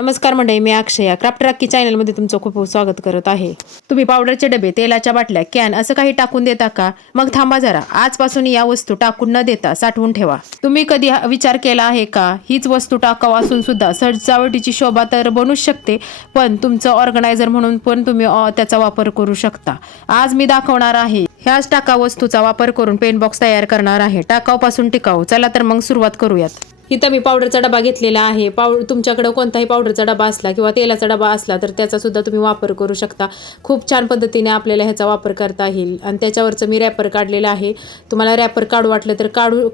नमस्कार मंडळी, मी अक्षया क्राफ्ट राखी चॅनलमध्ये तुमचं खूप स्वागत करत आहे. तुम्ही पावडरचे डबे, तेलाच्या बाटल्या, कॅन असं काही टाकून देता का? मग थांबा जरा. आजपासून या वस्तू टाकून न देता साठवून ठेवा. तुम्ही कधी विचार केला आहे का, हीच वस्तू टाकाव असून सुद्धा सजावटीची शोभा तर बनूच शकते, पण तुमचं ऑर्गनायझर म्हणून पण तुम्ही त्याचा वापर करू शकता. आज मी दाखवणार आहे ह्याच टाकाऊ वस्तूचा वापर करून पेन बॉक्स तयार करणार आहे. टाकाऊपासून टिकाऊ. चला तर मग सुरुवात करूयात. इथं मी पावडरचा डबा घेतलेला आहे. तुमच्याकडे कोणताही पावडरचा डबा असला किंवा तेलाचा डबा असला तर त्याचा सुद्धा तुम्ही वापर करू शकता. खूप छान पद्धतीने आपल्याला ह्याचा वापर करता येईल. आणि त्याच्यावरचं मी रॅपर काढलेलं आहे. तुम्हाला रॅपर काढू वाटलं तर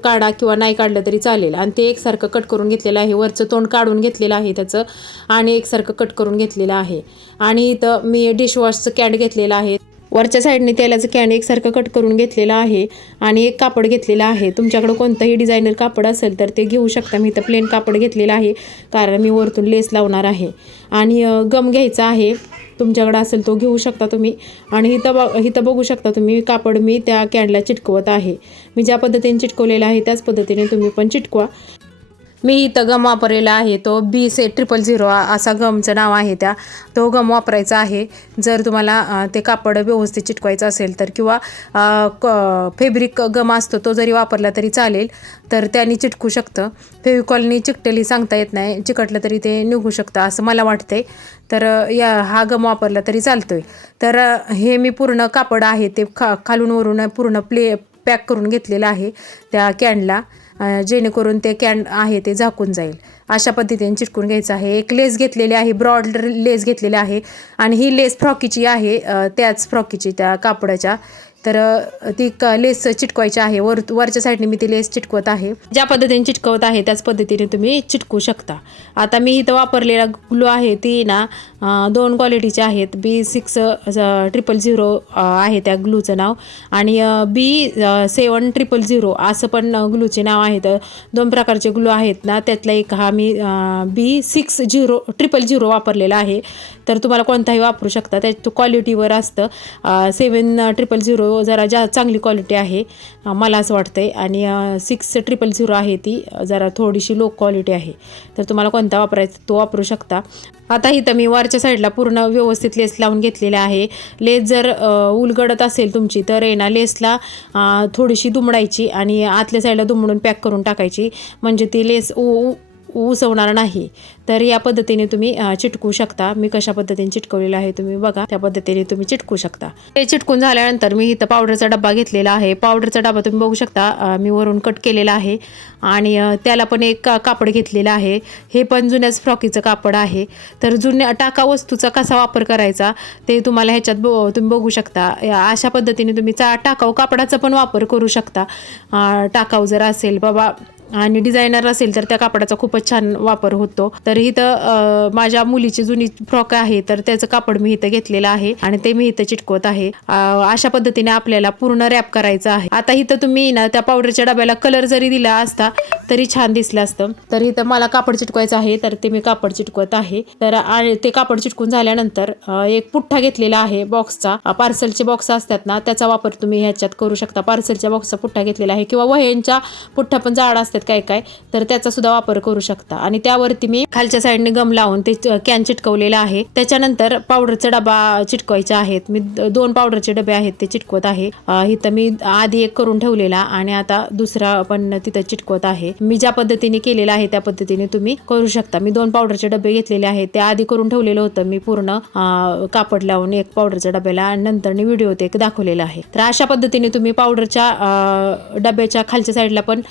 काढा किंवा नाही काढलं तरी चालेल. आणि ते एकसारखं कट करून घेतलेलं आहे. वरचं तोंड काढून घेतलेलं आहे त्याचं आणि एकसारखं कट करून घेतलेलं आहे. आणि इथं मी डिशवॉशचं कॅन घेतलेलं आहे. वरच्या साईडने तेलाचं कॅन एकसारखं कट करून घेतलेलं आहे आणि एक कापड घेतलेलं आहे. तुमच्याकडे कोणतंही डिझायनर कापड असेल तर ते घेऊ शकता. मी इथं प्लेन कापड घेतलेलं आहे कारण मी वरतून लेस लावणार आहे. आणि गम घ्यायचा आहे, तुमच्याकडे असेल तो घेऊ शकता तुम्ही. आणि इथं बघू शकता तुम्ही कापड मी त्या कॅनला चिटकवत आहे. मी ज्या पद्धतीने चिटकवलेलं आहे त्याच पद्धतीने तुम्ही पण चिटकवा. मी इथं गम वापरलेला आहे, तो B00 असा गमचं नाव आहे. तो गम वापरायचा आहे. जर तुम्हाला ते कापड व्यवस्थित चिटकवायचं असेल तर, किंवा फॅब्रिक गम असतो तो जरी वापरला तरी चालेल, तर त्याने चिटकू शकतं. फेविकॉलनी चिकटली सांगता येत नाही, चिकटलं तरी ते निघू शकतं असं मला वाटतंय. तर हा गम वापरला तरी चालतोय. तर हे मी पूर्ण कापड आहे ते खालून वरून पूर्ण पॅक करून घेतलेलं आहे त्या कॅनला, जेणेकरून ते कॅन आहे ते झाकून जाईल. अशा पद्धतीने चिटकून घ्यायचं आहे. एक लेस घेतलेली आहे, ब्रॉड लेस घेतलेली आहे. आणि ही लेस फ्रॉकीची आहे, त्याच फ्रॉकीची त्या कापडाच्या. तर ती लेस चिटकवायची आहे. वरच्या साईडने मी ती लेस चिटकवत आहे. ज्या पद्धतीने चिटकवत आहे त्याच पद्धतीने तुम्ही चिटकवू शकता. आता मी इथं वापरलेला ग्लू आहे ती ना 2 क्वालिटीचे आहेत. B6000 आहे त्या ग्लूचं नाव, आणि B7000 असं पण ग्लूचे नाव आहेत. 2 प्रकारचे ग्लू आहेत ना, त्यातला एक हा मी B6000 वापरलेला आहे. तर तुम्हाला कोणताही वापरू शकता, त्या क्वालिटीवर असतं. 7000 जरा चांगली क्वालिटी आहे मला असं वाटतंय, आणि 6000 आहे ती जरा थोडीशी लो क्वालिटी आहे. तर तुम्हाला कोणता वापरायचा तो वापरू शकता. आता इथं मी वरच्या साईडला पूर्ण व्यवस्थित लेस लावून घेतलेले आहे. लेस जर उलगडत असेल तुमची तर आहे ना, लेसला थोडीशी दुमडायची आणि आतल्या साईडला दुमडून पॅक करून टाकायची, म्हणजे ती लेस उसवणार नाही. तर या पद्धतीने तुम्ही चिटकू शकता. मी कशा पद्धतीने चिटकवलेलं आहे तुम्ही बघा, त्या पद्धतीने तुम्ही चिटकू शकता. ते चिटकून झाल्यानंतर मी इथं पावडरचा डबा घेतलेला आहे. पावडरचा डबा तुम्ही बघू शकता, मी वरून कट केलेला आहे. आणि त्याला पण एक कापड घेतलेलं आहे. हे पण जुन्याच फ्रॉकीचं कापड आहे. तर जुन्या टाकाऊ वस्तूचा कसा वापर करायचा ते तुम्हाला ह्याच्यात तुम्ही बघू शकता. अशा पद्धतीने तुम्ही टाकाऊ कापडाचा पण वापर करू शकता. टाकाऊ जर असेल बाबा आणि डिझायनर असेल तर त्या कापडाचा खूपच छान वापर होतो. तर इथं माझ्या मुलीची जुनी फ्रॉक आहे, तर त्याचं कापड मी इथं घेतलेलं आहे आणि ते मी इथं चिटकवत आहे. अशा पद्धतीने आपल्याला पूर्ण रॅप करायचं आहे. आता इथं तुम्ही ना त्या पावडरच्या डब्याला कलर जरी दिला असता तरी छान दिसलं असतं. तर इथं मला कापड चिटकवायचं आहे, तर ते मी कापड चिटकवत आहे. तर ते कापड चिटकून झाल्यानंतर एक पुठ्ठा घेतलेला आहे बॉक्सचा. पार्सलचे बॉक्स असतात ना, त्याचा वापर तुम्ही ह्याच्यात करू शकता. पार्सलच्या बॉक्सचा पुठ्ठा घेतलेला आहे, किंवा वह्यांच्या पुठ्ठा पण जाड असतात काय तर त्याचा सुद्धा वापर करू शकता. आणि त्यावरती मी खालच्या साईडने गम लावून ते कॅन चिटकवलेला आहे. त्याच्यानंतर पावडरचा डबा चिटकवायचे आहेत. मी 2 पावडरचे डबे आहेत ते चिटकवत आहे. इथं मी आधी एक करून ठेवलेला आणि आता दुसरा पण तिथं चिटकवत आहे. मी ज्या पद्धतीने केलेला आहे त्या पद्धतीने तुम्ही करू शकता. मी 2 पावडरचे डबे घेतलेले आहेत, ते आधी करून ठेवलेलं होतं मी पूर्ण कापड लावून एक पावडरच्या डब्याला, आणि नंतर व्हिडिओ ते दाखवलेला आहे. तर अशा पद्धतीने तुम्ही पावडरच्या डब्याच्या खालच्या साईडला पण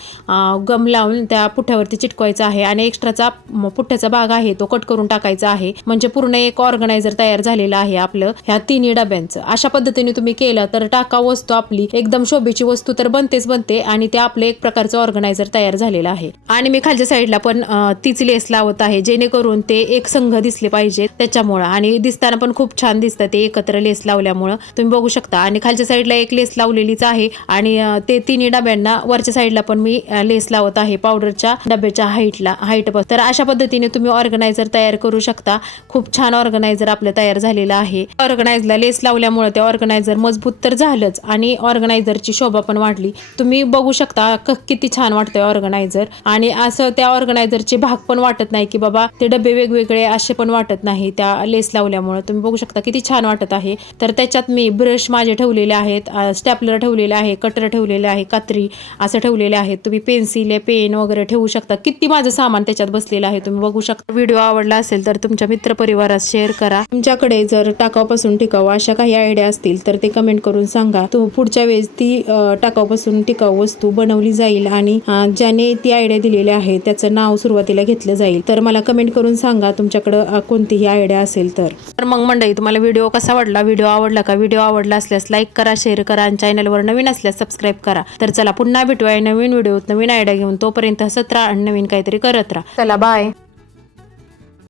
गम लावून त्या पुठ्यावरती चिटकवायचा आहे. आणि एक्स्ट्राचा पुठ्याचा भाग आहे तो कट करून टाकायचा आहे, म्हणजे पूर्ण एक ऑर्गनायझर तयार झालेलं आहे आपलं ह्या 3 डब्यांचं. अशा पद्धतीने तुम्ही केलं तर टाकाऊ वस्तू आपली एकदम शोभेची वस्तू तर बनते, आणि ते आपलं एक प्रकारचं ऑर्गनायझर तयार झालेलं आहे. आणि मी खालच्या साईडला पण तीच लेस लावत आहे, जेणेकरून ते एक संघ दिसले पाहिजे त्याच्यामुळं, आणि दिसताना पण खूप छान दिसतं ते एकत्र लेस लावल्यामुळं. तुम्ही बघू शकता. आणि खालच्या साईडला एक लेस लावलेलीच आहे, आणि ते 3 डब्यांना वरच्या साईडला पण मी लेस लावत आहे पावडरच्या डब्याच्या हाईट. तर अशा पद्धतीने तुम्ही ऑर्गनायझर तयार करू शकता. खूप छान ऑर्गनायझर आपलं तयार झालेलं आहे. ऑर्गनायझरला लेस लावल्यामुळे ते ऑर्गनायझर मजबूत तर झालंच आणि ऑर्गनायझरची शोभा पण वाढली. तुम्ही बघू शकता किती छान वाटतंय ऑर्गनायझर. आणि असं त्या ऑर्गनायझरचे भाग पण वाटत नाही की बाबा ते डबे वेगवेगळे असे पण वाटत नाही त्या लेस लावल्यामुळे. तुम्ही बघू शकता किती छान वाटत आहे. तर त्याच्यात मी ब्रश माझे ठेवलेले आहेत, स्टॅपलर ठेवलेले आहे, कटर ठेवलेले आहे, कात्री असं ठेवलेले आहे. तुम्ही पेन्सिल पेन वगैरे ठेवू शकता. किती माझं सामान त्याच्यात बसलेलं आहे तुम्ही बघू शकता. व्हिडिओ आवडला असेल तर तुमच्या मित्रपरिवारात शेअर करा. तुमच्याकडे जर टाकाऊपासून टिकाऊ अशा काही आयडिया असतील तर ते कमेंट करून सांगा. पुढच्या वेळेस ती टाकाऊपासून टिकाऊ वस्तू बनवली जाईल आणि ज्याने ती आयडिया दिलेली आहे त्याचं नाव सुरुवातीला घेतलं जाईल. तर मला कमेंट करून सांगा तुमच्याकडं कोणतीही आयडिया असेल तर मग मंडळी तुम्हाला व्हिडिओ कसा वाटला, व्हिडिओ आवडला का? व्हिडिओ आवडला असल्यास लाईक करा, शेअर करा आणि चॅनलवर नवीन असल्यास सबस्क्राईब करा. तर चला पुन्हा भेटूया नवीन व्हिडिओत नवीन आयडिया घेऊन. तोपर्यंत 17 आणि नवीन काहीतरी करत राहा. चला बाय.